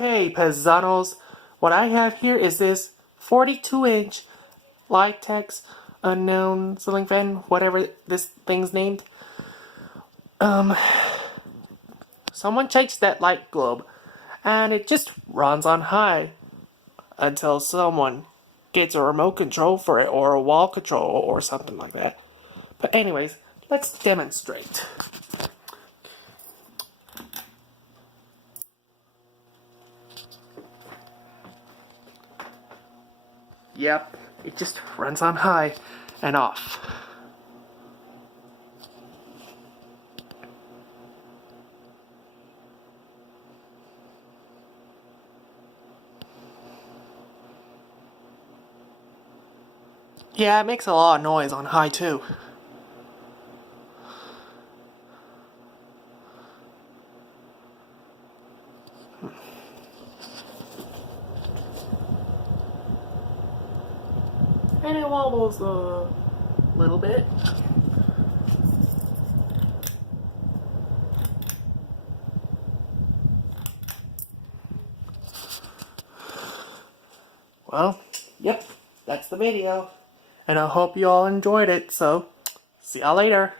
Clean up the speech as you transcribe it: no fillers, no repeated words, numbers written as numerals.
Hey, paisanos, what I have here is this 42-inch Litex Unknown ceiling fan, whatever this thing's named. Someone changed that light globe, and it just runs on high until someone gets a remote control for it, or a wall control, or something like that. But anyways, let's demonstrate. Yep, it just runs on high and off. Yeah, it makes a lot of noise on high too. And it wobbles a little bit. Well, yep, that's the video. And I hope you all enjoyed it, so see y'all later.